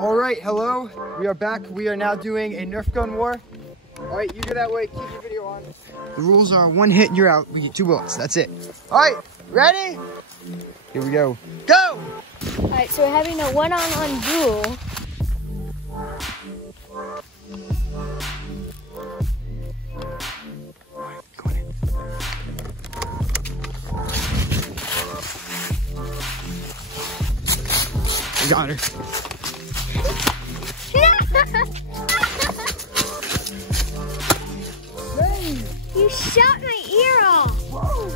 All right, hello. We are back. We are now doing a Nerf gun war. All right, you go that way. Keep your video on. The rules are 1 hit, you're out. We get 2 bullets. That's it. All right, ready? Here we go. Go! All right, so we're having a one-on-one duel. Got her. You shot my ear off. Whoa.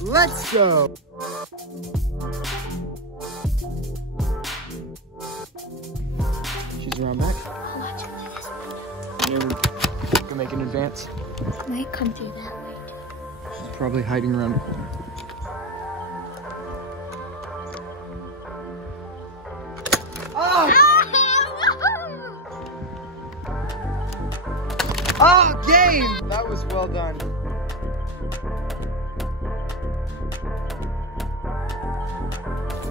Let's go. She's around back. You can make an advance. Might come through that way. She's probably hiding around the corner. Oh, game! That was well done.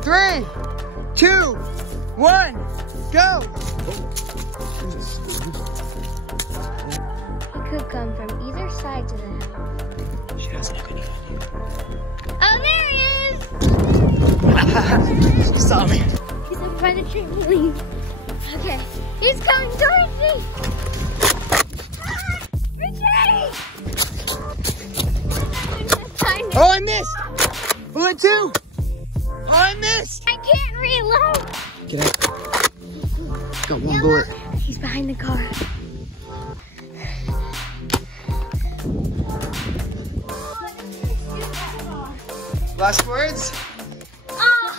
Three, 2, 1, go! He could come from either side to the house. She doesn't have any idea. Oh, there he is! She saw me. He's up by the trampoline. Okay, he's coming towards me! Oh, I missed! Bullet 2! Oh, I missed! I can't reload! Get out. Got 1 bullet. He's behind the car. Last words? Oh.